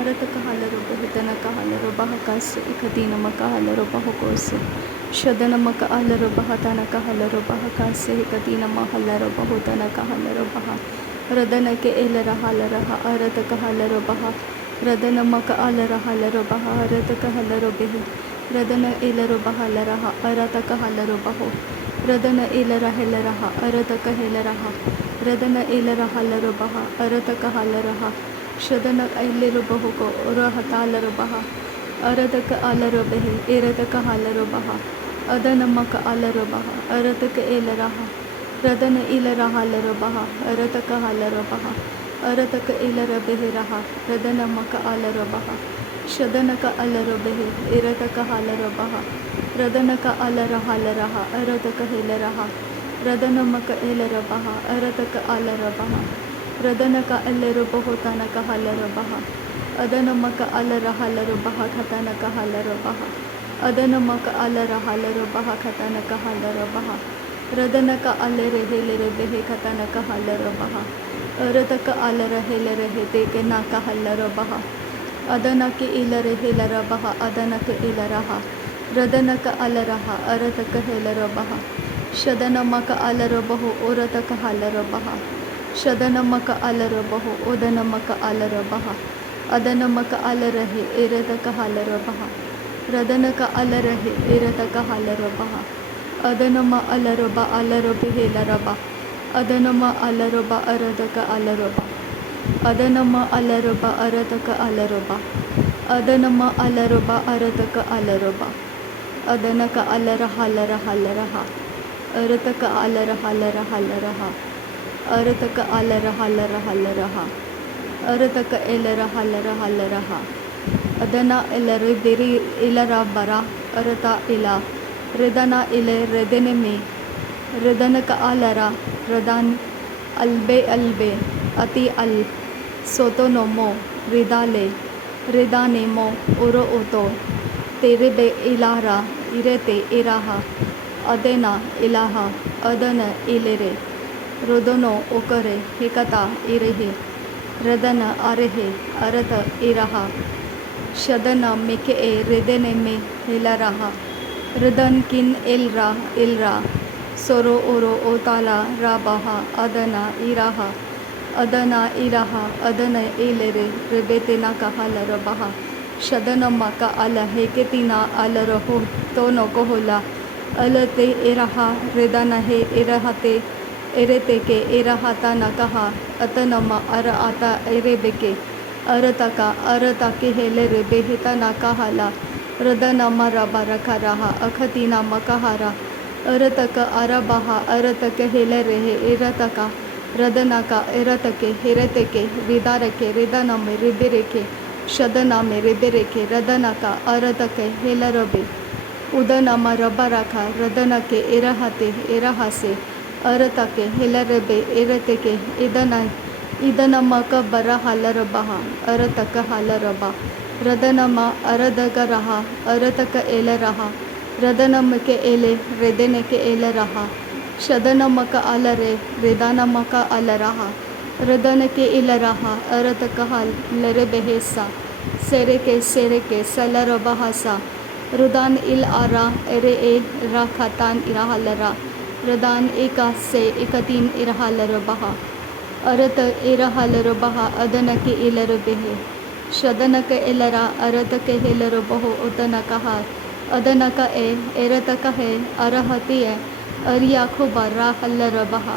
अरतक हालरो बहतनक हालरो बहकास इकदीन मक हालरो बहकोस शदनमक हालरो बहतनक हालरो बहकास इकदीन महलरो बहतनक हालरो बह रदन के एलर हालरह अरतक हालरो बह रदनमक आलर हालरो बह अरतक हालरो बेह रदन एलरो बहलरह अरतक हालरो बहो रदन एलर हेलरह अरतक हेलरह रदन एलर हालरो बह अरतक हालरह शदन एलरो बहो रहतालरो बह अरतक आलरो बेह एरतक हालरो बह अदनमक आलरो बह अरतक एलरह रदन इलर हालरो बह अरतक हालरो बह अरतक इलर बेह रह रदनमक आलरो बह शदनक अलरो बेह एरतक हालरो बह रदनक अलर हालरह अरतक हेलरह रदनमक एलर बह अरतक आलर बह रदनक अलरो बहोतनक हालरो बह अदनमक अलर हालरो बह खतनक हालरो बह अदनमक अलर हालरो बह खतनक हालरो बह रदनक अलरे हेलरे बेह खतनक हालरो बह अरतक अलर हेलरे हेते के नाक हालरो बह अदनक इलरे हेलर बह अदनक इलरह रदनक अलरह अरतक हेलरो बह शदनमक अलरो बहो ओरतक हालरो बह शदनमक अलरो बहो ओदनमक अलरो बह अदनमक अलरहे एरतक हालरो बह रदनक अलरहे एरतक हालरो बह अदनम अलरो बा अलरो बेहेलर बा अदनम अलरो बा अरतक अलरो बा अदनम अलरो बा अरतक अलरो बा अदनम अलरो बा अरतक अलरो बा अदनक अलर हालर हालरह अरतक अलर हालर हालरह अरतक अलर हालर हालरह अरतक एलर हालर हालरह अदना एलर बेरी इलर बरा अरता इला रदना इले रदन में रदनक आलरा रदान अल्बे अल्बे अति अल सोतोनोमो रिदाले रिदानेमो ओरो ओतो तेरे बे इलारा इरेते इराहा अदेना इलाहा अदन इलेरे रोदनो ओकरे हिकता इरेहे रदन आरेहे अरत इराहा शदन मेके ए रदने में हिलरहा रदन किन इलरा सोरो ओरो ओताला राबाहा अदना इराहा अदना इराहा अदन इलेरे रेबेतेना कहालर बहा शदन मका अल हेकेतिना अलर हो तो नको होला अलते इराहा रेदन हे इरहते एरेते के इराहता न कहा अतनम अर आता एरेबेके अरतका अरताके हेले रेबेहिता न कहाला रदन मरबा रखरहा अखतिना मकहारा अरतक अरबहा अरतक हेले रेहे इरतका रदनका इरतके हिरतके रिदारके रिदनमे रिबिरेके शदनमे रिबिरेके रदनका अरतके हेलरबे उदनम रबरखा रदनके इरहते इरहसे अरतके हेलरबे इरतके इदनमक बर हालरबहा अरतक हालरबा रदनम अरदगरहा अरतक एलरहा रदनमके एले रेदनके एलरहा शदनमक अलरे रेदानमक अलरहा रदनके इलरहा अरतक हालरे बेहेसा सेरेके सलरबहसा रुदान इल आरा एरे ए रखतान इराहलरा रदान एका से इकतीन इराहलरबहा अरत इराहलरबहा अदनके इलरबेहे शदनक एलरा अरतक हेलरबहो उतनक हा अदनक एरतक है अरहती अरिया खुबरा हल्लरबहा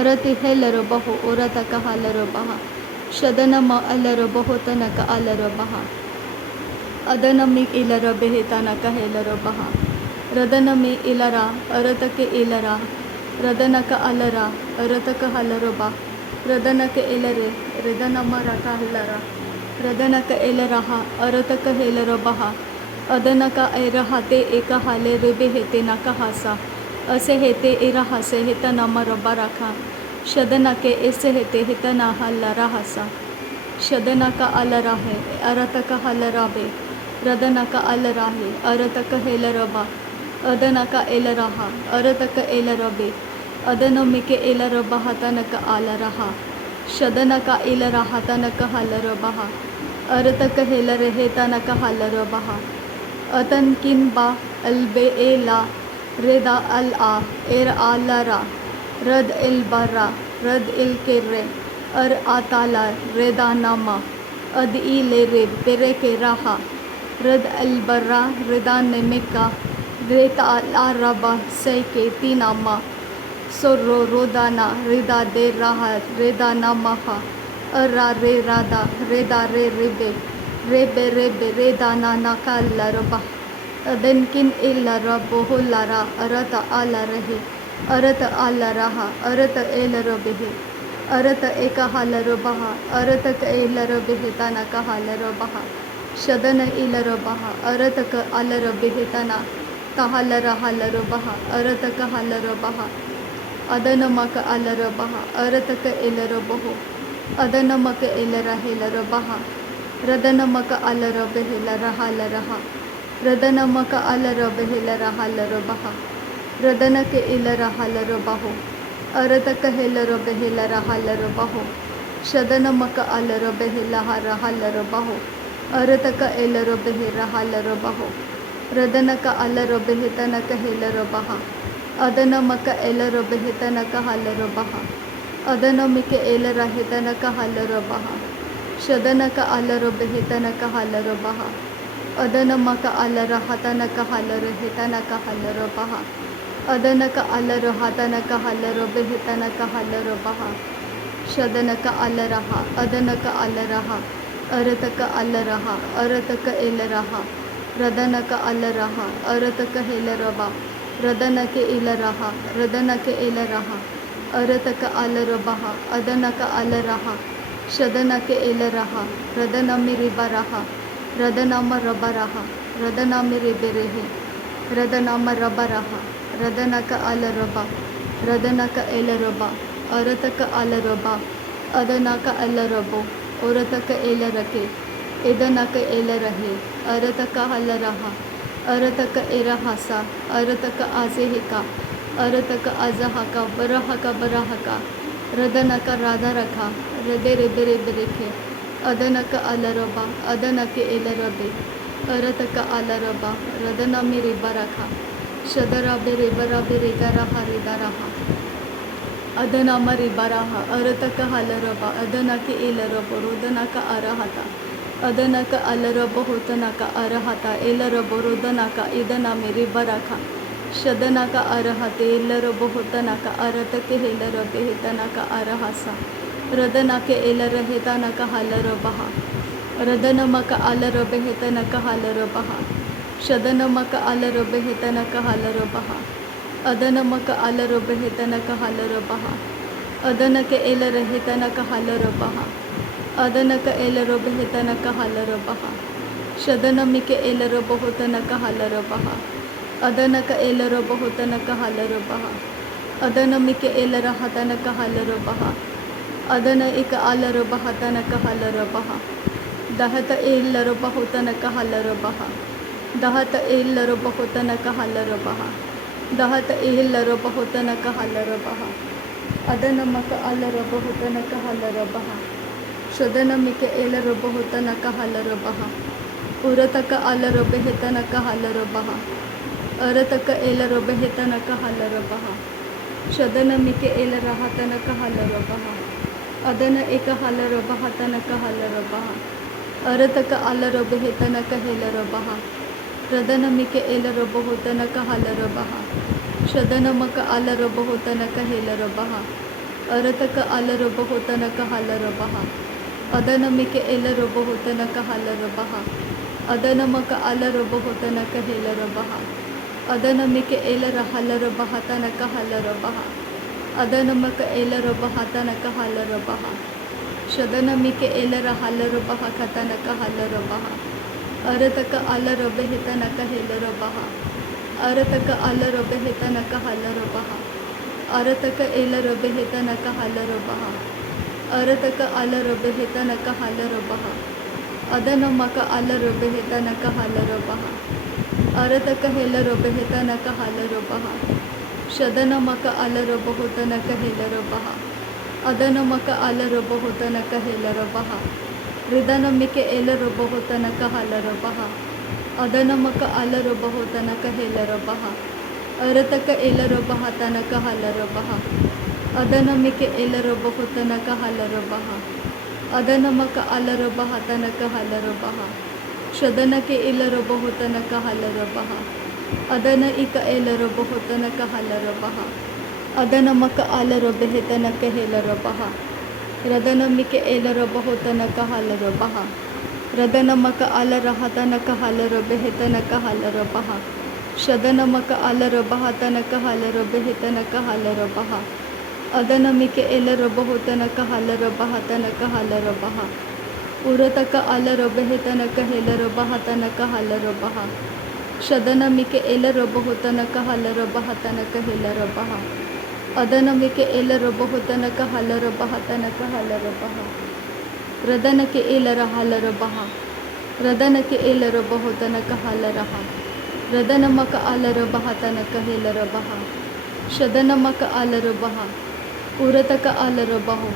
अरति हेलरबहो उरतक हालरबहा शदनम अलरबहो तनक अलरबहा अदनमि इलर बेहतनक हेलरबहा रदनमि इलरा अरतक इलरा रदनक अलरा अरतक हलरबा रदनक एलरे रदनम रक हल्लरा रदनक एलरहा अरतक हेलरबहा अदनक एरहाते एक हाले रेबे हेते नक हासा असे हेते इरहासे हेत नम रबरखा शदनके ऐसे हेते हेत न हल्लरहसा शदनक अलराहे अरतक हल्लराबे रदनक अलराहे अरतक हेलरबा अदनक एलरहा अरतक एलरबे अदनमिके एलरबहा तनक आलरहा शदनक इलरहा तनक हलरबहा अरत कहल रहे तनक हलर बहा अतन किन बा अलबे एला रेदा अल आ एर आलरा रद इल बर्रा रद इल किर्रे अर आताला रेदा नामा अद ई ले रे पेरे के रहा रद अल बर्रा रेदा नेमिका रेता अल रबा से के तीनामा सोर्रो रोदाना रेदा दे रहा रेदा नामहा अरा रे रादा रेदा रे रेबे रेबे रेबे रेदा नाना काला रबा अदनकिन इल्ला रबो लारा अरत आला रहे अरत आला रहा अरत एल रबे अरत एक हाल रबहा अरत क एल रबे तना का हाल रबहा शदन इल रबहा अरत क आल रबे तना तहाल रहाल रबहा अरत क हाल रबहा अदनमक आल रबहा अरत क एल रबहो अदनमक एल रहेल रबहा रदनमक आल रबेल रहाल रहा रदनमक आल रबेल रहाल रबहा रदन के इल रहाल रबहो अरत कहेल रबेल रहाल रबहो शदनमक आल रबेल रहाल रबहो अरत क एल रबे रहाल रबहो रदन का आल रबे तन कहेल रबहा अदनमक एल रबे तन कहाल रबहा अदनमिक एल रहे तन कहाल रबहा शदन का आल रबे तन कहाल रबहा अदनमक आल रहा तन कहाल रहे तन कहाल रबहा अदन का आल रहा तन कहाल रबे तन कहाल रबहा शदन का आल रहा अदन का आल रहा अरत का आल रहा अरत क एल रहा रदन का आल रहा अरत क हेल रबा रदन के इल रहा रदन के एल रहा अरत क आल रबहा अदन का आल रहा शदन के एल रहा रदन मिरिबा रहा रदनाम रबा रहा रदनाम रिबे रहे रदनाम रबा रहा रदन का आल रबा रदन का एल रबा अरत का आल रबा अदना का अल रबो औरत का एल रखे इदना का एल रहे अरत का हल रहा अरत का एरहासा अरत का आजेहिका अरत का अजहा का बरह का रदन का राधा रखा रदे रेबे रेबे रेखे अदन का अल रबा अदन के एल रबे अरत का आल रबा रदना में रेबा रखा शदरा बे रेबरा बे रेगा रहा रेदा रहा अदना म रेबा रहा अरत का हल रबा अदना के एल रबो रोदना का अरहता अदना का अल रबो होतना का अरहता एल रबो रोदना का इदना में रेबा रखा शदना का अरहते एल रबो होतना का अरत के हेल रबे हेतना का अरहसा रदना के एल रहेतना का हल रबहा रदनम का आल रबे हेतना का हल रबहा शदनम का आल रबे हेतना का हल रबहा अदनम का आल रबे हेतना का हल रबहा अदन के एल रहेतना का हल रबहा अदन का एल रबे हेतना का हल रबहा शदनम के एल रबो होतना का हल रबहा अदन का एल रबो होतना का हल रबहा अदनम के एल रहतना का हल रबहा अदन एक आल रबहा तना का हल रबहा दहत एल रबा होतना का हल रबहा दहत एल रबा होतना का हल रबहा दहत एल रबा होतना का हल रबहा अदनम का आल रबा होतना का हल रबहा शदनम के एल रबा होतना का हल रबहा उरत का आल रबे हेतना का हल रबहा अरत का एल रबे हेतना का हल रबहा शदनम के एल रहतना का हल रबहा अदन एक हल रबहा तना का हल रबहा अरत का आल रबे हेतना का हेल रबहा रदनम के एल रबो होतना का हल रबहा शदनम का आल रबो होतना का हेल रबहा अरत का आल रबो होतना का हल रबहा अदनम के एल रबो होतना का हल रबहा अदनम का आल रबो होतना का हेल रबहा अदनम के एल रहल रबहा तना का हल रबहा अदनम का एल रबहा तना का हल रबहा शदनम के एल रहल रबहा तना का हल रबहा अरत का आल रबे हेतना का हेल रबहा अरत का आल रबे हेतना का हल रबहा अरत का एल रबे हेतना का हल रबहा अरत का आल रबे हेतना का हल रबहा अदनम का आल रबे हेतना का हल रबहा अरत का हेल रबे हेतना का हल रबहा शदनम का आल रबो होतना का हेल रबहा अदनम का आल रबो होतना का हेल रबहा ರಿದನಮಿಕೆ ಎಲರೊಬಹೊತನಕ ಹಲರಬಹ ಅದನಮಕ ಅಲರೊಬಹೊತನಕ ಹೆಲರಬಹ ಅರತಕ ಎಲರೊಬಹ ತನಕ ಹಲರಬಹ ಅದನಮಿಕೆ ಎಲರೊಬಹೊತನಕ ಹಲರಬಹ ಅದನಮಕ ಅಲರಬಹ ತನಕ ಹಲರಬಹ ಶದನಕೆ ಎಲರೊಬಹೊತನಕ ಹಲರಬಹ ಅದನ ಇಕ ಎಲರೊಬಹೊತನಕ ಹಲರಬಹ ಅದನಮಕ ಅಲರೊಬೆಹೆತನಕ ಹೆಲರಬಹ ರದನಮಿಕೆ ಎಲರೊಬಹೊತನಕ ಹಲರಬಹ ರದನಮಕ ಅಲರಹತನಕ ಹಲರೊಬೆಹೆತನಕ ಹಲರಬಹ ಶದನಮಕ ಅಲರಬಹ ತನಕ ಹಲರೊಬೆಹೆತನಕ ಹಲರಬಹ ಅದನಮಿಕೆ ಎಲರೊಬಹೊತನಕ ಹಲರಬಹ ತನಕ ಹಲರಬಹ ಉರತಕ ಅಲರೊಬೆಹೆತನಕ ಹೆಲರಬಹ ತನಕ ಹಲರಬಹ ಶದನಮಿಕೆ ಎಲರೊಬಹೊತನಕ ಹಲರಬಹ ತನಕ ಹೆಲರಬಹ ಅದನಮಿಕೆ ಎಲರೊಬಹೊತನಕ ಹಲರಬಹ ತನಕ ಹಲರಬಹ ರದನಕೆ ಎಲರ ಹಲರಬಹ ರದನಕೆ ಎಲರೊಬಹೊತನಕ ಹಲರಹ ರದನಮಕ ಅಲರಬಹ ತನಕ ಹೆಲರಬಹ ಶದನಮಕ ಅಲರಬಹ ಉರತಕ ಅಲರಬಹು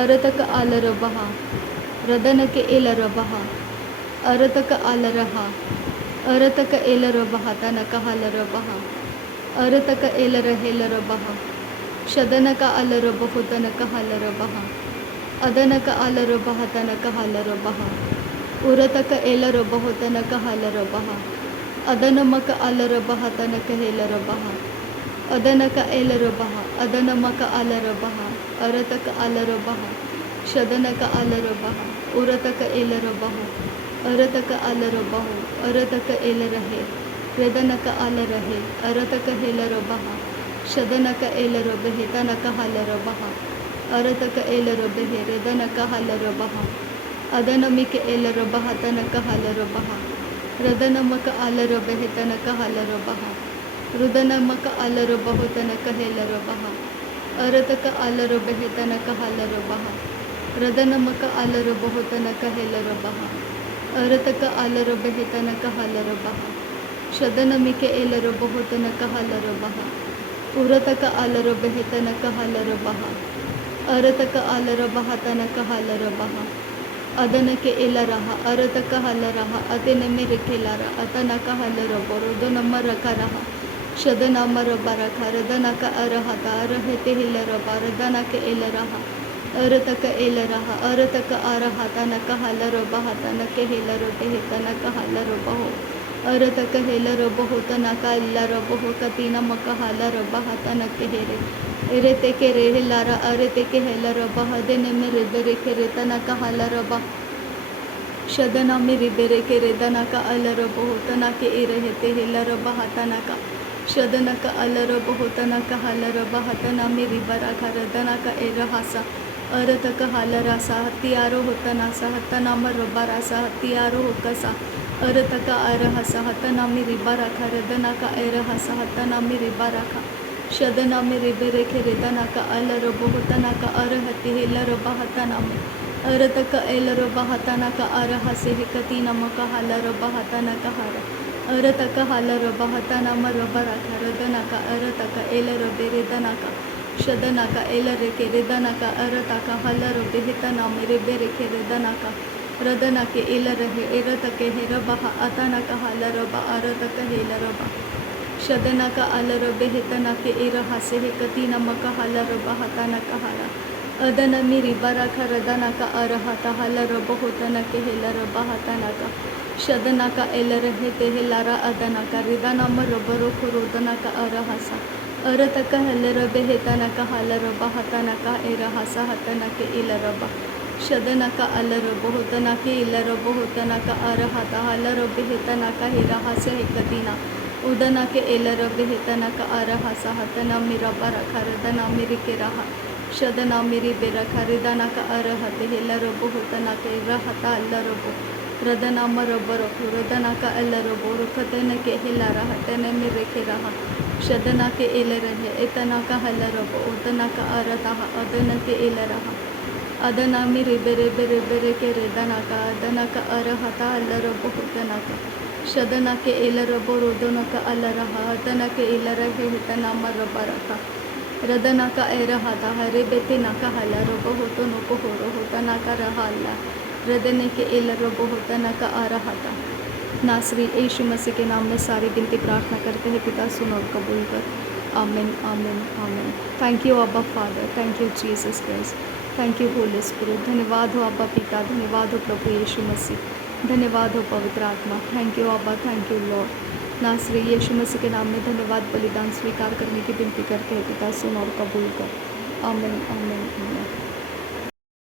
ಅರತಕ ಅಲರಬಹ ರದನಕೆ ಎಲರಬಹ ಅರತಕ ಅಲರಹ ಅರತಕ ಎಲರಬಹ ತನಕ ಹಲರಬಹ ಅರತಕ ಎಲರ ಹೆಲರಬಹ ಶದನಕ ಅಲರಬಹೊತನಕ ಹಲರಬಹ ಅದನಕ ಅಲರಬಹ ತನಕ ಹಲರಬಹ ಉರತಕ ಎಲರಬಹೊತನಕ ಹಲರಬಹ ಅದನಮಕ ಅಲರಬಹ ತನಕ ಹೆಲರಬಹ ಅದನಕ ಎಲರಬಹ ಅದನಮಕ ಅಲರಬಹ ಅರತಕ ಅಲರಬಹ ಶದನಕ ಅಲರಬಹ ಉರತಕ ಎಲರಬಹು ಅರತಕ ಅಲರಬಹು ಅರತಕ ಎಲರಹೆ ರದನಕ ಅಲರಹೆ ಅರತಕ ಹೆಲರಬಹ ಶದನಕ ಎಲರೊಬೆಹೆ ತನಕ ಹಲರಬಹ ಅರತಕ ಎಲರೊಬೆಹೆ ರದನಕ ಹಲರಬಹ ಅದನಮಿಕೆ ಎಲರಬಹ ತನಕ ಹಲರಬಹ ರದನಮಕ ಅಲರೊಬೆಹೆ ತನಕ ಹಲರಬಹ ರುದನಮಕ ಅಲರಬಹು ತನಕ ಹೆಲರಬಹ ಅರತಕ ಅಲರೊಬೆಹೆ ತನಕ ಹಲರಬಹ ರದನಮಕ ಅಲರಬಹು ತನಕ ಹೆಲರಬಹ ಅರತಕ ಅಲರೊಬೆಹೆ ತನಕ ಹಲರಬಹ ಶದನಮಿಕೆ ಎಲರೊಬಹು ತನಕ ಹಲರಬಹ ಉರತಕ ಅಲರೊಬೆಹೆ ತನಕ ಹಲರಬಹ ಅರತಕ ಅಲರಬಹ ತನಕ ಹಲರಬಹ ಅದನಕೆ ಎಲರಹ ಅರತಕ ಹಲರಹ ಅದನೆಮೆರೆಕೆಲರ ಅತನಕ ಹಲರಬ ರುದನಮರಕರಹ ಶದನಮರಬರಖ ರದನಕ ಅರಹತ ಅರಹತೆ ಹೆಲರಬ ರದನಕೆ ಎಲರಹ ಅರತಕ ಎಲರಹ ಅರತಕ ಅರಹ ತನಕ ಹಲರಬಹ ತನಕೆ ಹೆಲರೊಬೆಹೆ ತನಕ ಹಲರಬಹು ಅರತಕ ಹೆಲರಬಹು ತನಕ ಎಲ್ಲರಬಹು ಕತಿನಮಕ ಹಲರಬಹ ತನಕೆ ಹೆರೆ ಎರೆತೆಕೆ ಹೆಲರ ಅರೆತೆಕೆ ಹೆಲರಬಹ ದೆನೆಮೆರೆಬೆರೆಕೆರೆ ತನಕ ಹಲರಬ ಶದನಮಿರಿ ಬೆರೆಕೆರೆ ದನಕ ಅಲರಬಹು ತನಕೆ ಇರಹೆತೆ ಹೆಲರಬಹ ತನಕ ಶದನಕ ಅಲರಬಹು ತನಕ ಹಲರಬಹ ತನಮಿರಿ ಬರಖರ ದನಕ ಎರಹಸ ಅರತಕ ಹಲರಸ ಹತ್ತಿಯಾರೋ ಹೊತ್ತನಸ ಹತ್ತನಮರಬರಸ ಹತ್ತಿಯಾರೋ ಹೊಕ್ಕಸ ಅರತಕ ಅರಹಸ ಹತ್ತನಮಿರಿ ಬರಖರ ದನಕ ಎರಹಸ ಹತ್ತನಮಿರಿ ಬರಖ ಶದನಮಿರಿ ಬೆರೆಕೆರೆ ದನಕ ಅಲರಬಹು ತನಕ ಅರಹತಿ ಹೆಲರಬಹ ತನಮೆ ಅರತಕ ಎಲರಬಹ ತನಕ ಅರಹಸೆ ಹೆಕತಿನಮಕ ಹಲರಬಹ ತನಕ ಹರ ಅರತಕ ಹಲರಬಹ ತನಮರಬರಖ ರದನಕ ಅರತಕ ಎಲರಬೆರೆ ದನಕ ಶದನಕ ಎಲರೆಕೆರೆ ದನಕ ಅರತಕ ಹಲರಬೆಹೆ ತನಮೆರೆ ಬೆರೆಕೆರೆ ದನಕ ರದನಕೆ ಎಲರಹೆ ಎರತಕೆ ಹೆರಬಹ ಅತನಕ ಹಲರಬ ಅರತಕ ಹೆಲರಬ ಶದನಕ ಅಲರಬೆಹೆ ತನಕೆ ಇರಹಸೆ ಹೆಕತಿನಮಕ ಹಲರಬಹ ತನಕ ಹರ ಅದನಮಿರಿ ಬರಖರ ದನಕ ಅರಹತ ಹಲರಬಹು ತನಕೆ ಹೆಲರಬಹ ತನಕ ಶದನಕ ಎಲರಹೆತೆ ಹೆಲರ ಅದನಕ ರಿದನಮರಬರು ಖುರುದನಕ ಅರಹಸ ಅರತಕ ಹೆಲರಬೆಹೆ ತನಕ ಹಲರಬಹ ತನಕ ಎರಹಸ ಹತನಕೆ ಇಲರಬ ಶದನಕ ಅಲರಬಹು ತನಕೆ ಇಲರಬಹು ತನಕ ಅರಹತ ಹಲರಬೆಹೆ ತನಕ ಹಿರಹಸೆ ಹೆಕತಿನ ಉದನಕೆ ಎಲರಬೆಹೆ ತನಕ ಅರಹಸ ಹತನಮಿರಬರಖ ರದನಮಿರಿಕೆರಹ ಶದನಮಿರಿ ಬೆರಖರಿ ದನಕ ಅರಹತೆ ಹೆಲರಬಹು ತನಕ ಎರಹತ ಅಲ್ಲರಬು ರದನಮರಬರಖು ರದನಕ ಅಲ್ಲರಬು ರುಖತನಕೆ ಹೆಲರ ಹತನಮಿರೆಕೆರಹ ಶದನಕೆ ಎಲರಹೆ ಎತನಕ ಹಲರಬ ಉದನಕ ಅರತಹ ಅದನಕೆ ಎಲರಹ ಅದನಮಿರಿ ಬೆರೆ ಬೆರೆ ಬೆರೆಕೆರೆ ದನಕ ಅದನಕ ಅರಹತ ಅಲ್ಲರಬಹು ತನಕ ಶದನಕೆ ಎಲರಬರು ದನಕ ಅಲರಹ ಅದನಕೆ ಇಲರಹೆ ಹಿತನಮರಬರಖ ರದನಕ ಎರಹತ ಹರಿಬೆತಿನಕ ಹಲರಬಹು ತನುಕು ಹೊರಹು ತನಕ ರಹಲ್ಲ रदने के एल रबो होता न का आ रहा था। नासरी यीशु मसीह के नाम में सारी विनती प्रार्थना करते हैं पिता, सुन और कबूल कर। आमीन आमीन आमीन। थैंक यू अब्बा father, thank you Jesus Christ, thank you Holy spirit. धन्यवाद हो अब्बा पिता, धन्यवाद हो प्रभु यीशु मसीह, धन्यवाद हो पवित्र आत्मा। थैंक यू अब्बा, थैंक यू लॉर्ड। नासरी यीशु मसीह के नाम में धन्यवाद बलिदान स्वीकार करने की विनती करते हैं पिता, सुन और कबूल कर। आमीन आमीन आमीन।